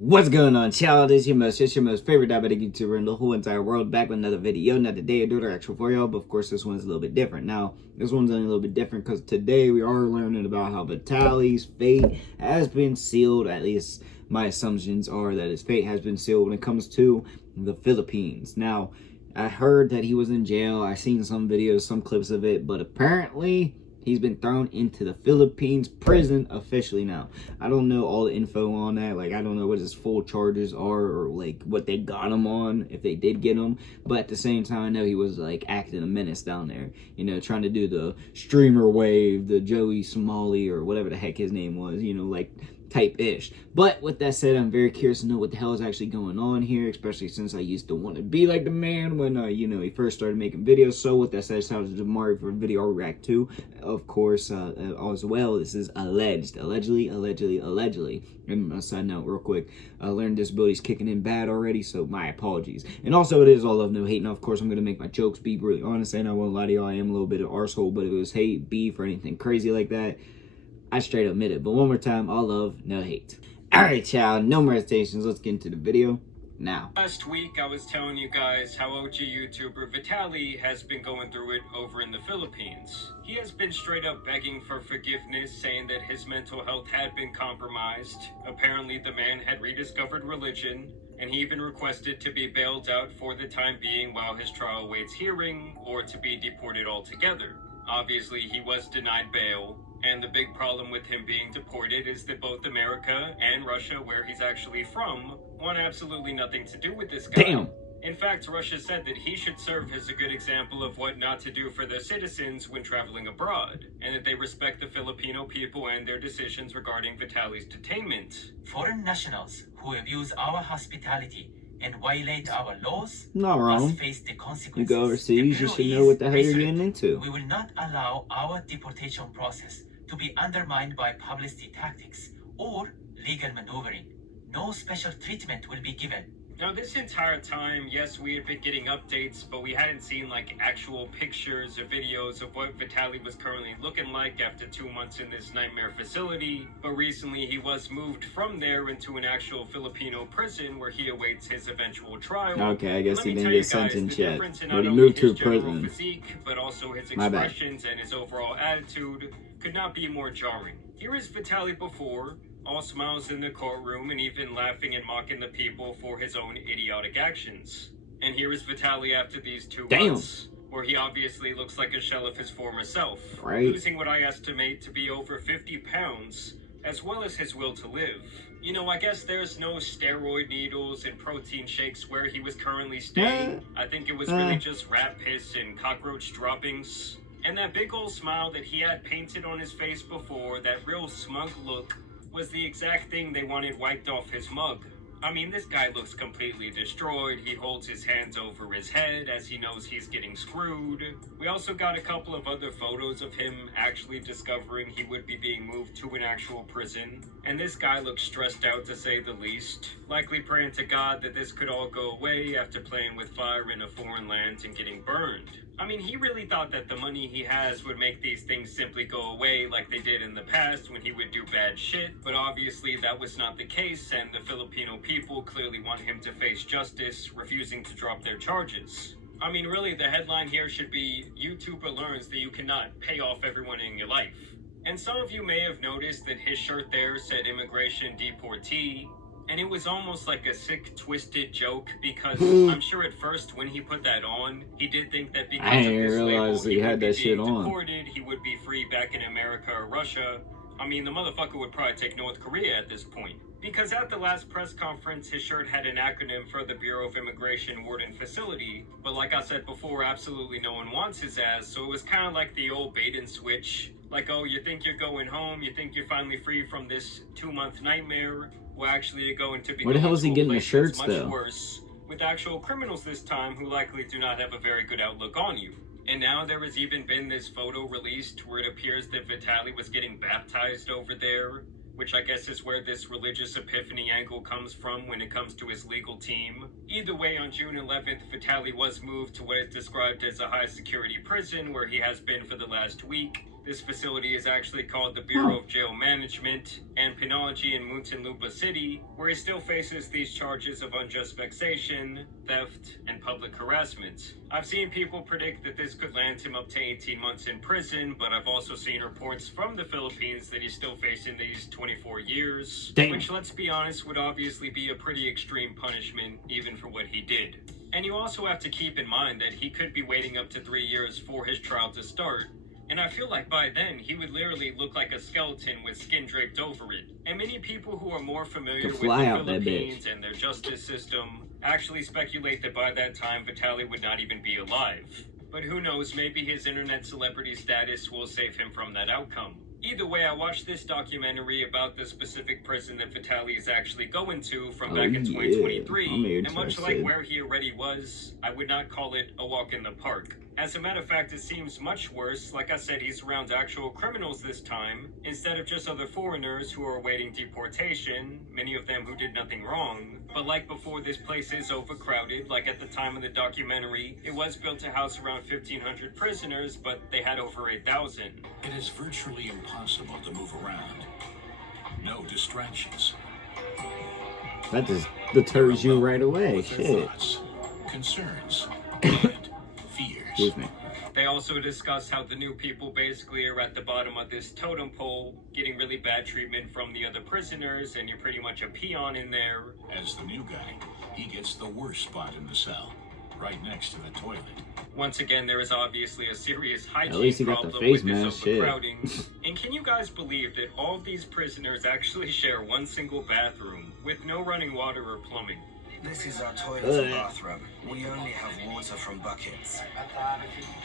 What's going on, child? It's your most favorite diabetic YouTuber in the whole entire world, back with another video. Not today I do it actual for y'all, but of course this one's a little bit different. Now, this one's only a little bit different because today we are learning about how Vitaly's fate has been sealed. At least my assumptions are that his fate has been sealed when it comes to the Philippines. Now, I heard that he was in jail. I seen some videos, some clips of it, but apparently he's been thrown into the Philippines prison officially now. I don't know all the info on that. Like, I don't know what his full charges are or, like, what they got him on, if they did get him. But at the same time, I know he was, like, acting a menace down there. You know, trying to do the streamer wave, the Joey Somali, or whatever the heck his name was. You know, like, type-ish. But with that said, I'm very curious to know what the hell is actually going on here, especially since I used to want to be like the man when, you know, he first started making videos. So with that said, shout out to Jamari for video react to, of course, as well. This is allegedly. And on a side note, real quick, I learned this ability's kicking in bad already, so my apologies. And also, it is all love, no hate. Now, of course, I'm going to make my jokes be really honest, and I won't lie to y'all, I am a little bit of arsehole, but if it was hate, beef, or anything crazy like that, I straight admit it. But one more time, all love, no hate. Alright, child, no more hesitations. Let's get into the video now. Last week, I was telling you guys how OG YouTuber Vitaly has been going through it over in the Philippines. He has been straight up begging for forgiveness, saying that his mental health had been compromised. Apparently, the man had rediscovered religion, and he even requested to be bailed out for the time being while his trial awaits hearing, or to be deported altogether. Obviously, he was denied bail. And the big problem with him being deported is that both America and Russia, where he's actually from, want absolutely nothing to do with this guy. Damn. In fact, Russia said that he should serve as a good example of what not to do for their citizens when traveling abroad, and that they respect the Filipino people and their decisions regarding Vitaly's detainment. Foreign nationals who abuse our hospitality and violate our laws Not wrong. must face the consequences. You go overseas, you should know what the hell you're getting into. We will not allow our deportation process to be undermined by publicity tactics or legal maneuvering. No special treatment will be given. Now, this entire time, yes, we had been getting updates, but we hadn't seen, like, actual pictures or videos of what Vitaly was currently looking like after 2 months in this nightmare facility. But recently, he was moved from there into an actual Filipino prison where he awaits his eventual trial. Okay, I guess he didn't get sentenced yet. But he moved to prison. Physique, but also his expressions and his overall attitude could not be more jarring. Here is Vitaly before, all smiles in the courtroom and even laughing and mocking the people for his own idiotic actions. And here is Vitaly after these 2 months, where he obviously looks like a shell of his former self, losing what I estimate to be over 50 pounds, as well as his will to live. You know, I guess there's no steroid needles and protein shakes where he was currently staying. I think it was really just rat piss and cockroach droppings. And that big old smile that he had painted on his face before, that real smug look, was the exact thing they wanted wiped off his mug. I mean, this guy looks completely destroyed. He holds his hands over his head as he knows he's getting screwed. We also got a couple of other photos of him actually discovering he would be being moved to an actual prison. And this guy looks stressed out, to say the least. Likely praying to God that this could all go away after playing with fire in a foreign land and getting burned. I mean, he really thought that the money he has would make these things simply go away like they did in the past when he would do bad shit, but obviously that was not the case, and the Filipino people clearly want him to face justice, refusing to drop their charges. I mean, really, the headline here should be, YouTuber learns that you cannot pay off everyone in your life. And some of you may have noticed that his shirt there said immigration deportee, and it was almost like a sick, twisted joke, because I'm sure at first when he put that on, he did think that because of this label, he had that shit on. Deported, he would be free back in America or Russia. I mean, the motherfucker would probably take North Korea at this point. Because at the last press conference, his shirt had an acronym for the Bureau of Immigration Warden Facility, but like I said before, absolutely no one wants his ass, so it was kind of like the old bait and switch. Like, oh, you think you're going home, you think you're finally free from this 2-month nightmare. Well, actually, you're going to be. Where the hell is he getting the shirts, though? Much worse, with actual criminals this time who likely do not have a very good outlook on you. And now there has even been this photo released where it appears that Vitaly was getting baptized over there, which I guess is where this religious epiphany angle comes from when it comes to his legal team. Either way, on June 11th, Vitaly was moved to what is described as a high-security prison where he has been for the last week. This facility is actually called the Bureau of Jail Management and Penology in Muntinlupa City, where he still faces these charges of unjust vexation, theft, and public harassment. I've seen people predict that this could land him up to 18 months in prison, but I've also seen reports from the Philippines that he's still facing these 24 years, which, let's be honest, would obviously be a pretty extreme punishment, even for what he did. And you also have to keep in mind that he could be waiting up to 3 years for his trial to start, and I feel like by then, he would literally look like a skeleton with skin draped over it. And many people who are more familiar with the Philippines and their justice system actually speculate that by that time, Vitaly would not even be alive. But who knows, maybe his internet celebrity status will save him from that outcome. Either way, I watched this documentary about the specific prison that Vitaly is actually going to from back in 2023, and much like where he already was, I would not call it a walk in the park. As a matter of fact, it seems much worse. Like I said, he's around actual criminals this time, instead of just other foreigners who are awaiting deportation, many of them who did nothing wrong. But like before, this place is overcrowded. Like at the time of the documentary, it was built to house around 1,500 prisoners, but they had over 8,000. It is virtually impossible to move around. No distractions. That just deters you right away. Shit. Thoughts, concerns, and fears. Excuse me. They also discuss how the new people basically are at the bottom of this totem pole, getting really bad treatment from the other prisoners, and you're pretty much a peon in there. As the new guy, he gets the worst spot in the cell, right next to the toilet. Once again, there is obviously a serious hygiene At least he got problem the face with this mask, overcrowding. And can you guys believe that all of these prisoners actually share one single bathroom with no running water or plumbing? This is our toilet and bathroom. We only have water from buckets.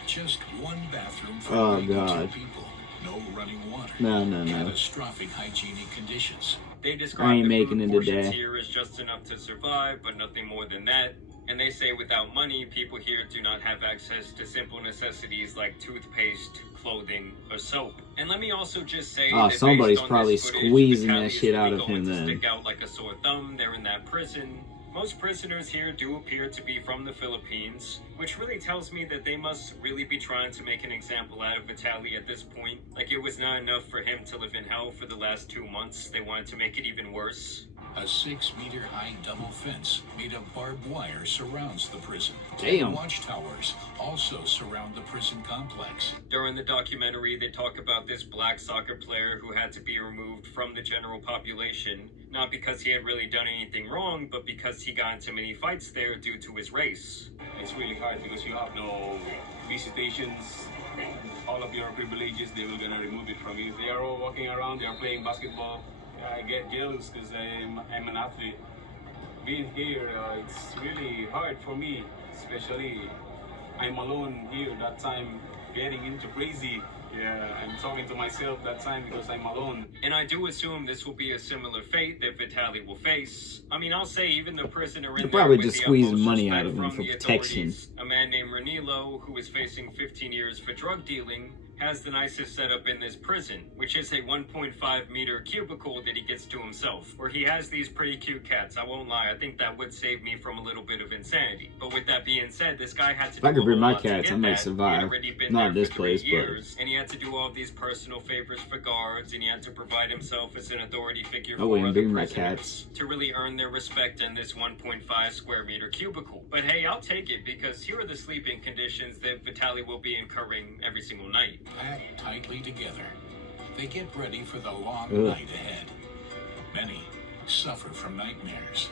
Just one bathroom for 82 God. people. No running water. No. Catastrophic hygienic conditions. They describe the making food it portions today. here as just enough to survive, but nothing more than that. And they say without money, people here do not have access to simple necessities like toothpaste, clothing, or soap. And let me also just say that somebody's based on probably this footage, squeezing Vitaly that is shit out really of him going to then. stick out like a sore thumb there in that prison. Most prisoners here do appear to be from the Philippines, which really tells me that they must really be trying to make an example out of Vitaly at this point. Like it was not enough for him to live in hell for the last 2 months, they wanted to make it even worse. A 6-meter-high double fence made of barbed wire surrounds the prison. Damn. Watchtowers also surround the prison complex. During the documentary, they talk about this black soccer player who had to be removed from the general population, not because he had really done anything wrong, but because he got into many fights there due to his race. It's really hard because you have no visitations. All of your privileges, they were gonna remove it from you. They are all walking around, they are playing basketball. I get jealous because I'm an athlete. Being here, it's really hard for me, especially I'm alone here that time, getting into crazy. Yeah, I'm talking to myself that time because I'm alone. And I do assume this will be a similar fate that Vitaly will face. I mean, I'll say even the prisoner in there probably with just the squeezing utmost money respect out of him from for the protection. authorities, a man named Ranilo, who is facing 15 years for drug dealing, has the nicest setup in this prison, which is a 1.5 meter cubicle that he gets to himself, where he has these pretty cute cats. I won't lie, I think that would save me from a little bit of insanity. But with that being said, this guy had to If I could do a bring whole my lot to cats, get I might that. survive. He had already been Not there this for 3 place, but- years, and he had to do all these personal favors for guards, and he had to provide himself as an authority figure I for wouldn't other bring my prisoners cats. to really earn their respect in this 1.5 square meter cubicle. But hey, I'll take it, because here are the sleeping conditions that Vitaly will be incurring every single night. Packed tightly together, they get ready for the long Ugh. night ahead. Many suffer from nightmares.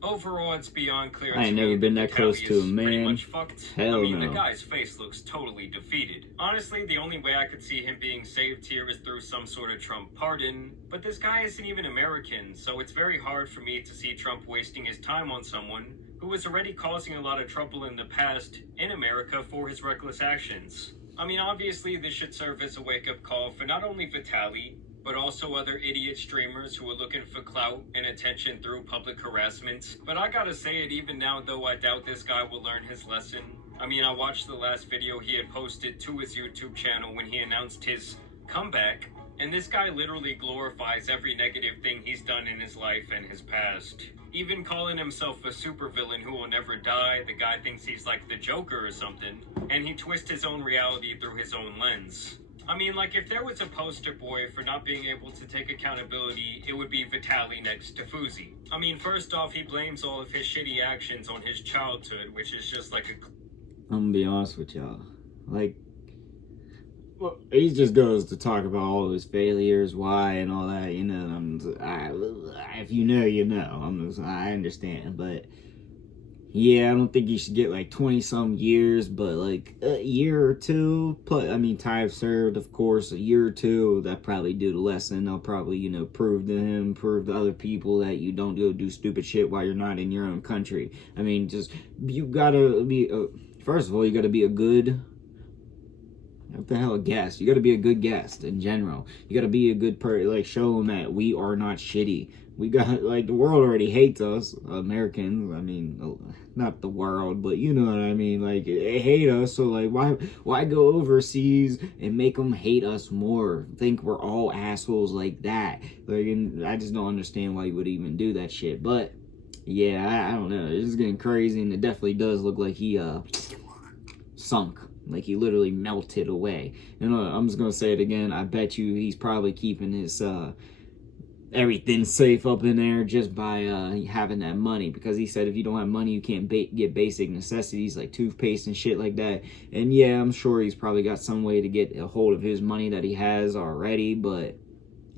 Overall, it's beyond clear. I ain't to never me been that that close Vitaly to a is pretty man. much fucked. Hell I mean, no. the guy's face looks totally defeated. Honestly, the only way I could see him being saved here is through some sort of Trump pardon. But this guy isn't even American, so it's very hard for me to see Trump wasting his time on someone who was already causing a lot of trouble in the past in America for his reckless actions. I mean, obviously, this should serve as a wake-up call for not only Vitaly, but also other idiot streamers who are looking for clout and attention through public harassment. But I gotta say it, even now, though, I doubt this guy will learn his lesson. I mean, I watched the last video he had posted to his YouTube channel when he announced his comeback, and this guy literally glorifies every negative thing he's done in his life and his past. Even calling himself a supervillain who will never die, the guy thinks he's like the Joker or something, and he twists his own reality through his own lens. I mean, like, if there was a poster boy for not being able to take accountability, it would be Vitaly next to Fuzi. I mean, first off, he blames all of his shitty actions on his childhood, which is just like a... I'm gonna be honest with y'all. Like, well, he just goes to talk about all his failures, why, and all that, you know. If you know, you know. I understand, but... yeah, I don't think you should get like 20-some years, but like a year or two. I mean, time served, of course, a year or two. That probably do the lesson. They'll probably, you know, prove to him, prove to other people that you don't go do stupid shit while you're not in your own country. I mean, just, you gotta be, first of all, you gotta be a good, what the hell, a guest. You gotta be a good guest in general. You gotta be a good person, like, show them that we are not shitty. We got, like, the world already hates us, Americans. I mean, not the world, but you know what I mean. Like, they hate us, so, like, why go overseas and make them hate us more? Think we're all assholes like that. Like, and I just don't understand why you would even do that shit. But, yeah, I don't know. It's just getting crazy, and it definitely does look like he, sunk. Like, he literally melted away. And I'm just gonna say it again. I bet you he's probably keeping his, everything safe up in there just by having that money, because he said if you don't have money you can't get basic necessities like toothpaste and shit like that. And yeah, I'm sure he's probably got some way to get a hold of his money that he has already, but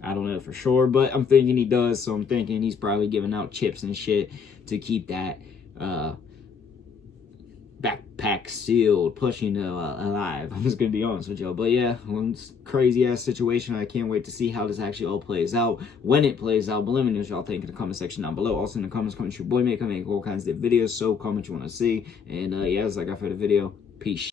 I don't know for sure. But I'm thinking he does, so I'm thinking he's probably giving out chips and shit to keep that backpack sealed, pushing alive. I'm just gonna be honest with y'all. But yeah, it's crazy ass situation. I can't wait to see how this actually all plays out, when it plays out. But let me know what y'all think in the comment section down below. Also in the comments, comment your boy make all kinds of videos, so comment you want to see. And yeah, that's like I for the video. Peace.